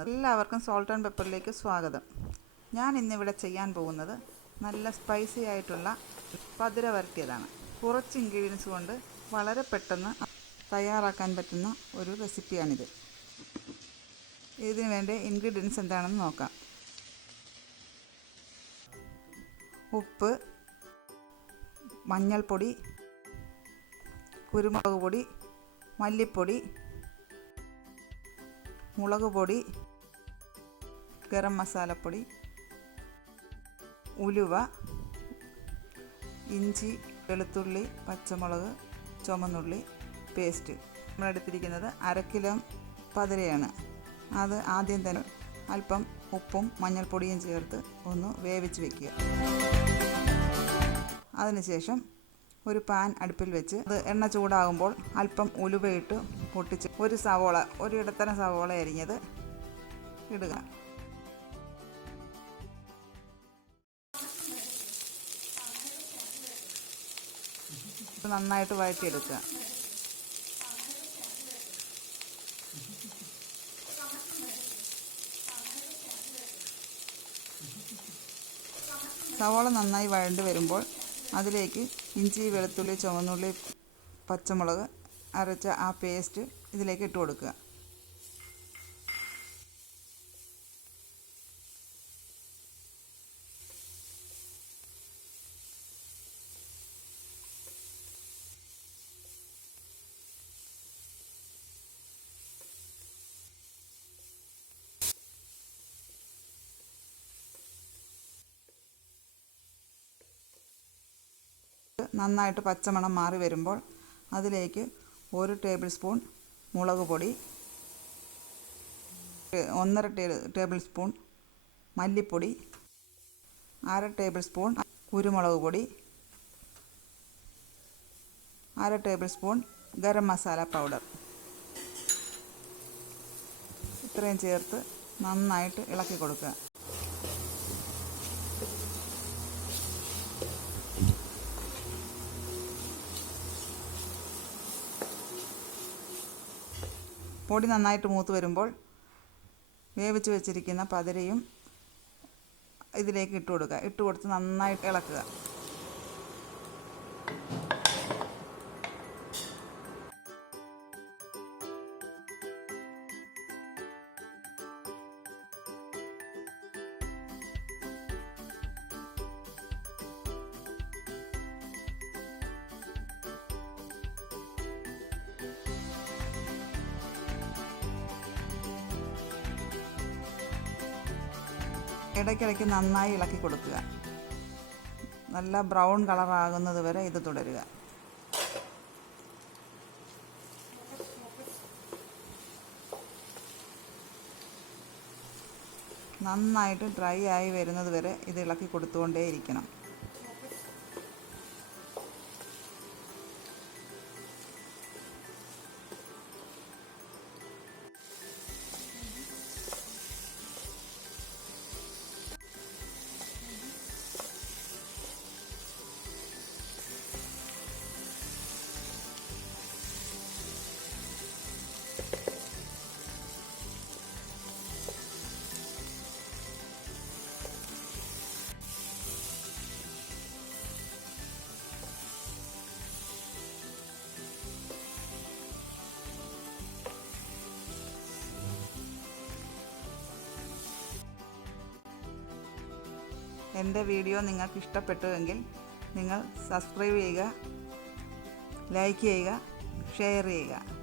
എല്ലാവർക്കും salt and പെപ്പറിലേക്ക് സ്വാഗതം. ഞാൻ ഇന്നിവിടെ ചെയ്യാൻ പോകുന്നത് നല്ല സ്പൈസി ആയിട്ടുള്ള പതിര വരട്ടിയതാണ്. കുറച്ച് ഇൻഗ്രീഡിയൻസ് കൊണ്ട് വളരെ പെട്ടെന്ന് തയ്യാറാക്കാൻ പറ്റുന്ന ഒരു റെസിപ്പിയാണിത്. ഇതിന് വേണ്ട ഇൻഗ്രീഡിയൻസ് എന്താണെന്ന് നോക്കാം. ഉപ്പ്, മഞ്ഞൾപ്പൊടി, കുരുമുളക് പൊടി, മല്ലിപ്പൊടി, മുളക് പൊടി, ഗരം മസാലപ്പൊടി, ഉലുവ, ഇഞ്ചി, വെളുത്തുള്ളി, പച്ചമുളക്, ചുവന്നുള്ളി പേസ്റ്റ്. നമ്മളെടുത്തിരിക്കുന്നത് 1/2 കിലോ പതിരയാണ്. അത് ആദ്യം തന്നെ അല്പം ഉപ്പും മഞ്ഞൾപ്പൊടിയും ചേർത്ത് ഒന്ന് വേവിച്ച് വയ്ക്കുക. അതിനുശേഷം ഒരു പാൻ അടുപ്പിൽ വെച്ച് അത് എണ്ണ ചൂടാകുമ്പോൾ അല്പം ഉലുവയിട്ട് പൊട്ടിച്ച് ഒരു ഇടത്തരം സവോള അരിഞ്ഞത് ഇടുക. നന്നായിട്ട് വഴറ്റിയെടുക്കുക. സവോള നന്നായി വഴണ്ട് വരുമ്പോൾ അതിലേക്ക് ഇഞ്ചി, വെളുത്തുള്ളി, ചുവന്നുള്ളി, പച്ചമുളക് അരച്ച ആ പേസ്റ്റ് ഇതിലേക്ക് ഇട്ട് കൊടുക്കുക. നന്നായിട്ട് പച്ചമണം മാറി വരുമ്പോൾ അതിലേക്ക് 1 ടേബിൾ സ്പൂൺ മുളക് പൊടി, 1.5 ടേബിൾ സ്പൂൺ മല്ലിപ്പൊടി, 1/2 ടേബിൾ സ്പൂൺ കുരുമുളക് പൊടി, 1/2 table spoon garam masala powder ഇത്രയും ചേർത്ത് നന്നായിട്ട് ഇളക്കി കൊടുക്കുക. പൊടി നന്നായിട്ട് മൂത്ത് വരുമ്പോൾ വേവിച്ച് വെച്ചിരിക്കുന്ന പതിരയും ഇതിലേക്ക് ഇട്ട് കൊടുക്കുക. ഇട്ട് കൊടുത്ത് നന്നായിട്ട് ഇളക്കുക. ഇടയ്ക്കിടയ്ക്ക് നന്നായി ഇളക്കി കൊടുക്കുക. നല്ല ബ്രൗൺ കളറാകുന്നത് വരെ ഇത് തുടരുക. നന്നായിട്ട് ഡ്രൈ ആയി വരുന്നത് വരെ ഇത് ഇളക്കി കൊടുത്തുകൊണ്ടേയിരിക്കണം. എൻ്റെ വീഡിയോ നിങ്ങൾക്ക് ഇഷ്ടപ്പെട്ടുവെങ്കിൽ നിങ്ങൾ സബ്സ്ക്രൈബ് ചെയ്യുക, ലൈക്ക് ചെയ്യുക, ഷെയർ ചെയ്യുക.